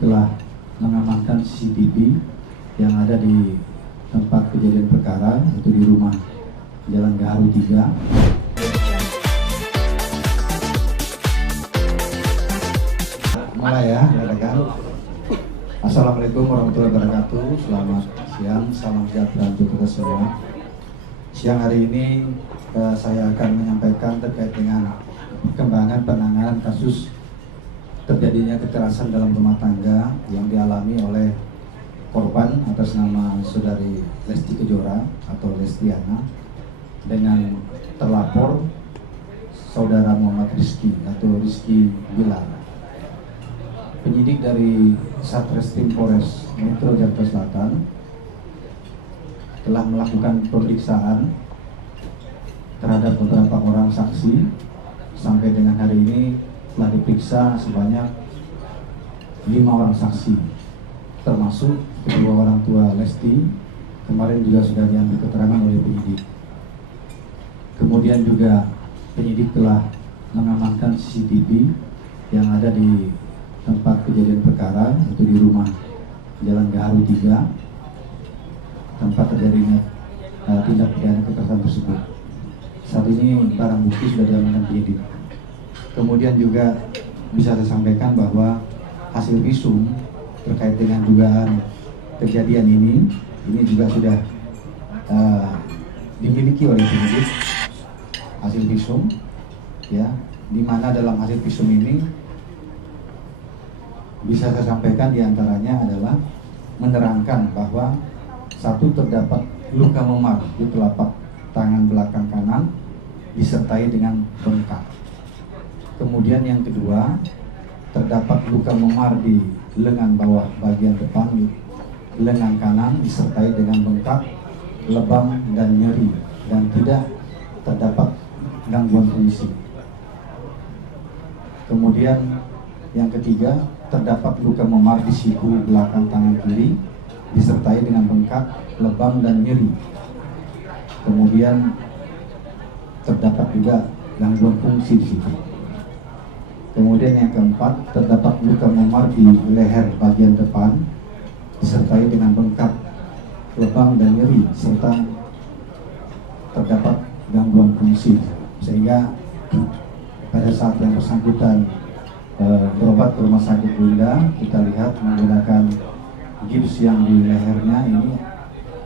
telah mengamankan CCTV yang ada di tempat kejadian perkara, yaitu di rumah Jalan Gaharu 3. Mulai ya, rekan. Assalamualaikum warahmatullahi wabarakatuh. Selamat siang, salam sejahtera untuk kita semua. Siang hari ini saya akan menyampaikan terkait dengan perkembangan penanganan kasus terjadinya kekerasan dalam rumah tangga yang dialami oleh korban atas nama saudari Lesti Kejora atau Lestiana dengan terlapor saudara Muhammad Rizky atau Rizky Bilar. Penyidik dari Satreskrim Polres Metro Jakarta Selatan telah melakukan pemeriksaan terhadap beberapa orang saksi. Sampai dengan hari ini telah diperiksa sebanyak 5 orang saksi, termasuk kedua orang tua Lesti. Kemarin juga sudah diambil keterangan oleh penyidik. Kemudian juga penyidik telah mengamankan CCTV yang ada di tempat kejadian perkara, yaitu di rumah Jalan Gaharu 3, tempat terjadinya tindak pidana kekerasan tersebut. Saat ini barang bukti sudah diamankan penyidik. Kemudian juga bisa saya sampaikan bahwa hasil visum terkait dengan dugaan kejadian ini juga sudah dimiliki oleh penyidik. Hasil visum, ya, di mana dalam hasil visum ini bisa saya sampaikan diantaranya adalah menerangkan bahwa satu, terdapat luka memar di telapak tangan belakang kanan disertai dengan bengkak. Kemudian yang kedua, terdapat luka memar di lengan bawah bagian depan lengan kanan disertai dengan bengkak, lebam dan nyeri, dan tidak terdapat gangguan fungsi. Kemudian yang ketiga, terdapat luka memar di siku belakang tangan kiri disertai dengan bengkak, lebam dan nyeri. Kemudian terdapat juga gangguan fungsi di situ. Kemudian yang keempat, terdapat luka memar di leher bagian depan disertai dengan bengkak, lebam dan nyeri, serta terdapat gangguan fungsi. Sehingga pada saat yang bersangkutan berobat ke rumah sakit Bunda, kita lihat menggunakan gips yang di lehernya ini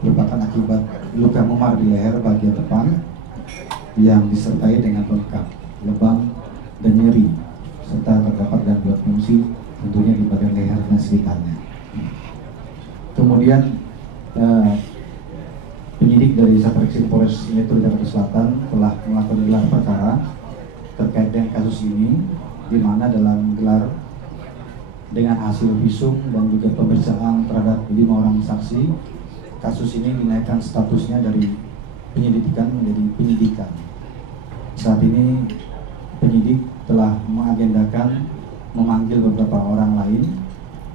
merupakan akibat luka memar di leher bagian depan yang disertai dengan bengkak, lebam dan nyeri, serta terdapat gangguan fungsi tentunya di bagian leher dan sekitarnya. Kemudian penyidik dari Satreskrim Polres Metro Jakarta Selatan telah melakukan gelar perkara terkait dengan kasus ini, di mana dalam gelar dengan hasil visum dan juga pemeriksaan terhadap 5 orang saksi, kasus ini dinaikkan statusnya dari penyelidikan menjadi penyidikan. Saat ini penyidik telah mengagendakan memanggil beberapa orang lain,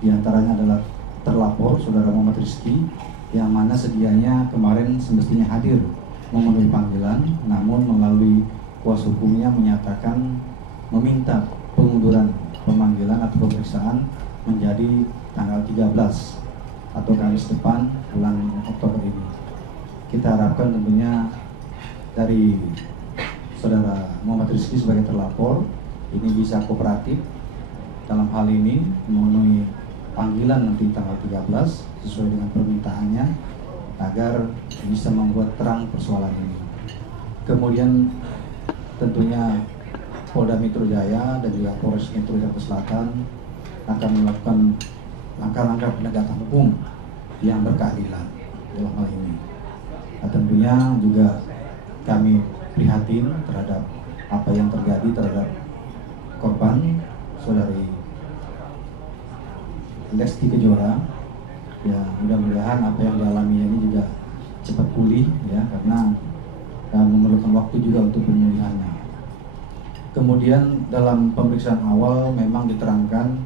diantaranya adalah terlapor saudara Muhammad Rizky, yang mana sedianya kemarin semestinya hadir memenuhi panggilan, namun melalui kuasa hukumnya menyatakan meminta pengunduran pemanggilan atau pemeriksaan menjadi tanggal 13 atau Kamis depan bulan Oktober ini. Kita harapkan tentunya dari saudara Muhammad Rizky sebagai terlapor ini bisa kooperatif dalam hal ini memenuhi panggilan nanti tanggal 13 sesuai dengan permintaannya agar bisa membuat terang persoalan ini. Kemudian tentunya Polda Metro Jaya dan juga Polres Metro Jakarta Selatan akan melakukan langkah-langkah penegakan hukum yang berkeadilan dalam hal ini. Nah, tentunya juga kami prihatin terhadap apa yang terjadi terhadap korban saudari Lesti Kejora. Ya, mudah-mudahan apa yang dialaminya ini juga cepat pulih ya, karena memerlukan waktu juga untuk pemulihannya. Kemudian dalam pemeriksaan awal memang diterangkan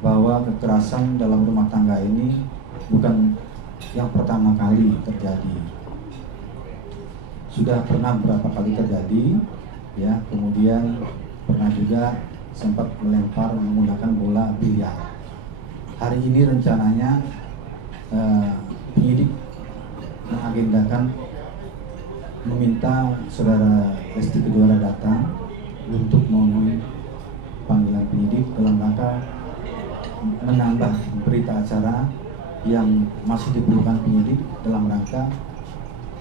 bahwa kekerasan dalam rumah tangga ini bukan yang pertama kali terjadi. Sudah pernah beberapa kali terjadi, ya. Kemudian pernah juga sempat melempar menggunakan bola biliar. hari ini rencananya penyidik mengagendakan meminta saudara Lesti Kejora datang untuk memenuhi panggilan penyidik dalam rangka menambah berita acara yang masih diperlukan penyidik dalam rangka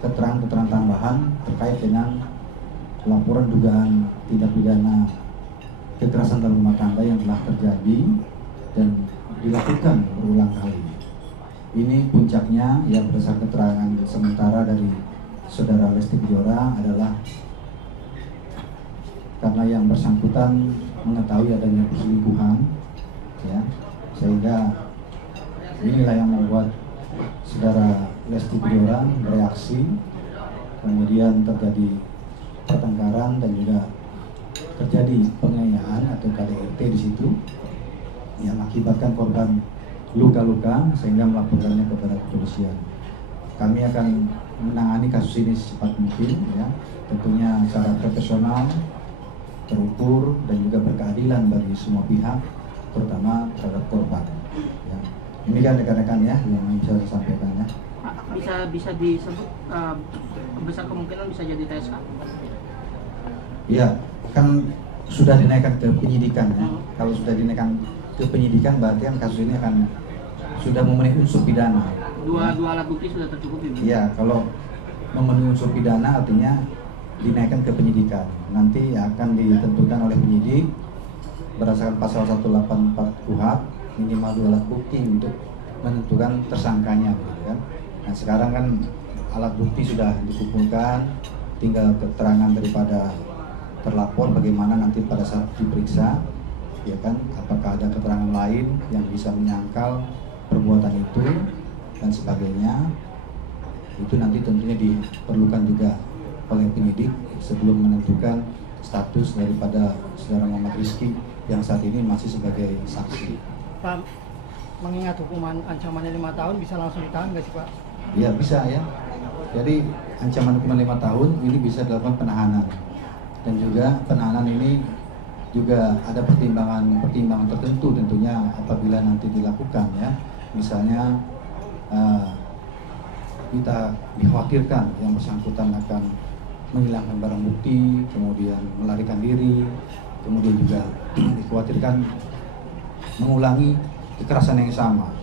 keterangan-keterangan tambahan terkait dengan laporan dugaan tindak pidana kekerasan dalam rumah tangga yang telah terjadi dan dilakukan berulang kali. Ini puncaknya yang berdasarkan keterangan sementara dari saudara Lesti Kejora adalah karena yang bersangkutan mengetahui adanya perselingkuhan, ya, sehingga inilah yang membuat saudara Lesti Kejora bereaksi, kemudian terjadi pertengkaran dan juga terjadi penganiayaan atau KDRT di situ yang mengakibatkan korban luka-luka sehingga melaporkannya kepada kepolisian. Kami akan menangani kasus ini secepat mungkin, ya, tentunya secara profesional, terukur dan juga berkeadilan bagi semua pihak, terutama terhadap korban. Ya. Demikian rekan-rekan ya yang bisa saya sampaikan ya. Bisa disebut besar kemungkinan bisa jadi TSK. Iya, kan sudah dinaikkan ke penyidikan ya. Kalau sudah dinaikkan ke penyidikan berarti kan kasus ini akan sudah memenuhi unsur pidana. Dua alat bukti sudah tercukupi. Iya, kalau memenuhi unsur pidana artinya dinaikkan ke penyidikan. Nanti akan ditentukan oleh penyidik berdasarkan pasal 184 KUHP minimal 2 alat bukti untuk menentukan tersangkanya, gitu kan. Nah sekarang kan alat bukti sudah dikumpulkan, tinggal keterangan daripada terlapor bagaimana nanti pada saat diperiksa, ya kan, apakah ada keterangan lain yang bisa menyangkal perbuatan itu dan sebagainya. Itu nanti tentunya diperlukan juga oleh penyidik sebelum menentukan status daripada saudara Muhammad Rizky yang saat ini masih sebagai saksi. Pak, mengingat hukuman ancamannya 5 tahun bisa langsung ditahan nggak sih Pak? Ya bisa ya. Jadi ancaman hukuman 5 tahun ini bisa dilakukan penahanan, dan juga penahanan ini juga ada pertimbangan tertentu tentunya apabila nanti dilakukan ya. Misalnya kita dikhawatirkan yang bersangkutan akan menghilangkan barang bukti, kemudian melarikan diri, kemudian juga dikhawatirkan mengulangi kekerasan yang sama.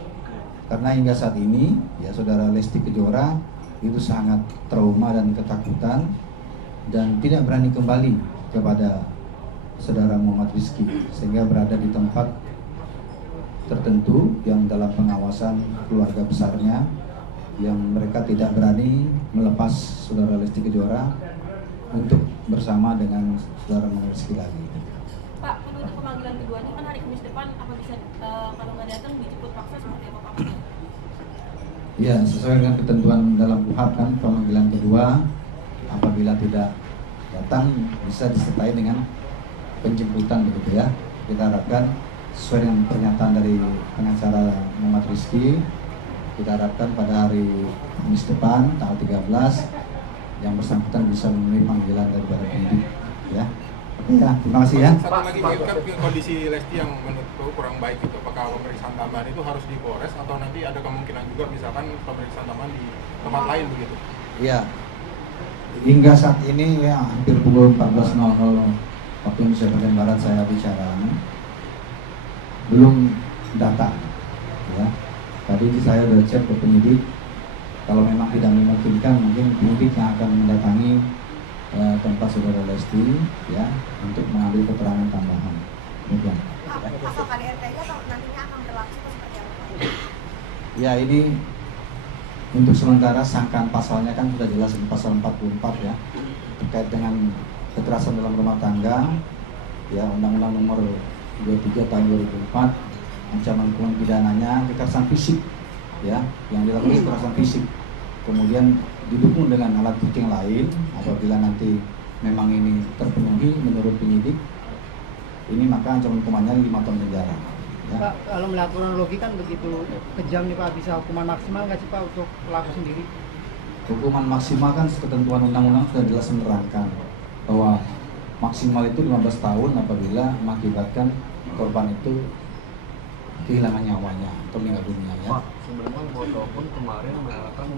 Karena hingga saat ini ya saudara Lesti Kejora itu sangat trauma dan ketakutan dan tidak berani kembali kepada saudara Muhammad Rizky, sehingga berada di tempat tertentu yang dalam pengawasan keluarga besarnya, yang mereka tidak berani melepas saudara Lesti Kejora untuk bersama dengan saudara Muhammad Rizky lagi. Pak, untuk pemanggilan keduanya kan hari Kamis depan, apa bisa kalau nggak datang dijemput paksa seperti apa Pak? Ya, sesuai dengan ketentuan dalam KUHP kan, pemanggilan kedua apabila tidak datang bisa disertai dengan penjemputan begitu ya. Kita harapkan sesuai dengan pernyataan dari pengacara Muhammad Rizky, kita harapkan pada hari Kamis depan tanggal 13 yang bersangkutan bisa memenuhi panggilan daripada penyidik ya. Ya, terima kasih ya. Satu lagi kan kondisi Lesti yang menurutku kurang baik itu, apakah pemeriksaan tambahan itu harus di Polres atau nanti ada kemungkinan juga misalkan pemeriksaan tambahan di tempat lain begitu? Iya. Hingga saat ini ya hampir pukul 14.00 waktu Indonesia bagian Barat saya bicara, belum datang. Ya. Tadi saya sudah cek ke penyidik, kalau memang tidak memungkinkan mungkin penyidik yang akan mendatangi tempat saudara Lesti ya untuk mengambil keterangan tambahan. Demikian. Pasal KDRT atau nantinya akan berlaku seperti apa? Ya ini untuk sementara sangkaan pasalnya kan sudah jelas di pasal 44 ya, terkait dengan kekerasan dalam rumah tangga ya, Undang-Undang Nomor 23 Tahun 2004, ancaman hukuman pidananya kekerasan fisik ya, yang dilakukan kekerasan fisik, kemudian didukung dengan alat bukti yang lain. Apabila nanti memang ini terpenuhi menurut penyidik ini, maka ancaman hukumannya 5 tahun penjara ya. Pak, kalau melihat kronologi kan begitu kejam nih Pak, bisa hukuman maksimal nggak sih Pak untuk pelaku sendiri? Hukuman maksimal kan ketentuan undang-undang sudah jelas menerangkan bahwa maksimal itu 15 tahun apabila mengakibatkan korban itu kehilangan nyawanya atau meninggal dunia ya. Pak, sebenarnya Boto pun kemarin mengatakan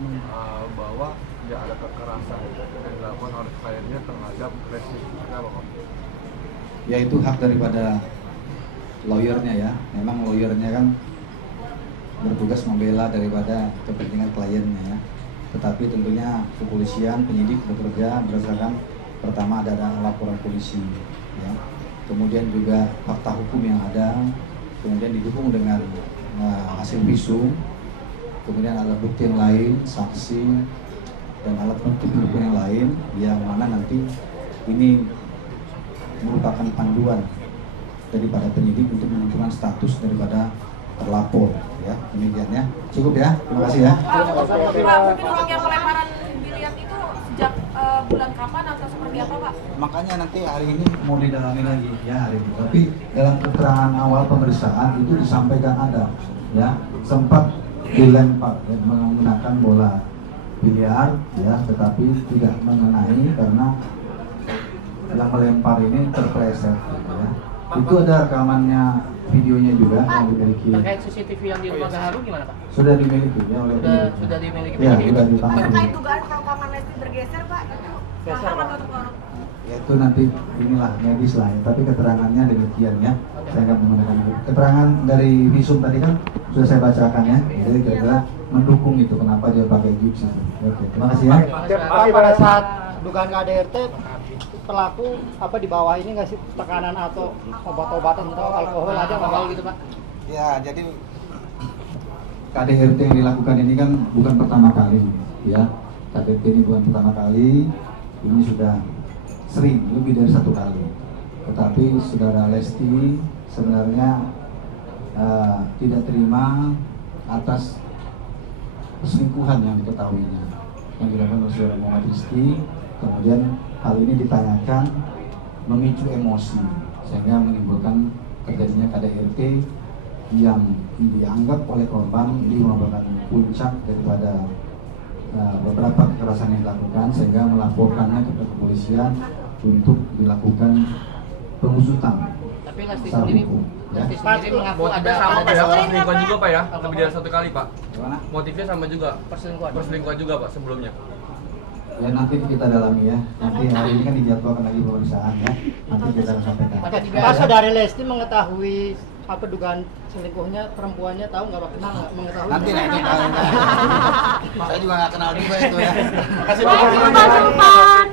bahwa tidak ada kekerasan yang dilakukan oleh kliennya terhadap Lesti. Kenapa Pak? Ya itu hak daripada lawyernya ya. Memang lawyernya kan bertugas membela daripada kepentingan kliennya ya. Tetapi tentunya kepolisian, penyidik bekerja berdasarkan pertama ada laporan polisi ya. Kemudian juga fakta hukum yang ada, kemudian didukung dengan hasil visum, kemudian alat bukti yang lain, saksi dan alat bukti pendukung yang lain yang mana nanti ini merupakan panduan daripada penyidik untuk menentukan status daripada terlapor ya. Demikian ya. Cukup ya. Terima kasih ya. Pak, mungkin uang yang pelemparan biliar itu sejak bulan kapan atau seperti apa Pak? Makanya nanti hari ini mau didalami lagi ya hari ini. Tapi dalam keterangan awal pemeriksaan itu disampaikan ada ya sempat dilempar ya, menggunakan bola biliar ya, tetapi tidak mengenai karena yang melempar ini terpleset gitu, ya. Itu ada rekamannya videonya juga yang dimiliki. Terkait CCTV yang di rumah Gaharu gimana Pak? Sudah dimiliki ya oleh penyidik. Sudah dimiliki Ya, penyidik. sudah ditangani. Terkait dugaan perekaman Lesti bergeser Pak, itu tantangan untuk Ya itu nanti inilah medis lah ya. Tapi keterangannya demikian ya. Saya akan menggunakan itu. Keterangan dari visum tadi kan sudah saya bacakan ya. Jadi kira-kira mendukung itu kenapa dia pakai gips itu. Oke, terima kasih ya. Pak, pada saat dugaan KDRT pelaku apa di bawah ini nggak sih tekanan atau obat-obatan atau alkohol aja nggak gitu Pak? Ya, jadi KDRT yang dilakukan ini kan bukan pertama kali ya. KDRT ini bukan pertama kali. Ini sudah sering, lebih dari 1 kali. Tetapi saudara Lesti sebenarnya tidak terima atas perselingkuhan yang diketahuinya yang dilakukan oleh saudara Muhammad Rizky. Kemudian hal ini ditanyakan memicu emosi sehingga menimbulkan terjadinya KDRT yang dianggap oleh korban ini merupakan puncak daripada beberapa kekerasan yang dilakukan sehingga melaporkannya kepada kepolisian untuk dilakukan pengusutan. Tapi Lesti secara sendiri, hukum, ya. Lesti sendiri mengaku ada Sama Pak ya, perselingkuhan juga Pak ya, Alkohol. lebih dari 1 kali Pak. Gimana? Motifnya sama juga, perselingkuhan. perselingkuhan juga Pak sebelumnya. Ya nanti kita dalami ya. Nanti hari ini kan dijadwalkan lagi pemeriksaan ya. Nanti kita akan sampaikan. Pak, saudari Lesti mengetahui apa dugaan selingkuhnya perempuannya tahu nggak Pak? Kenal nggak mengetahui? Nanti tahu. Saya juga nggak kenal juga itu ya. Baik, Pak Sultan.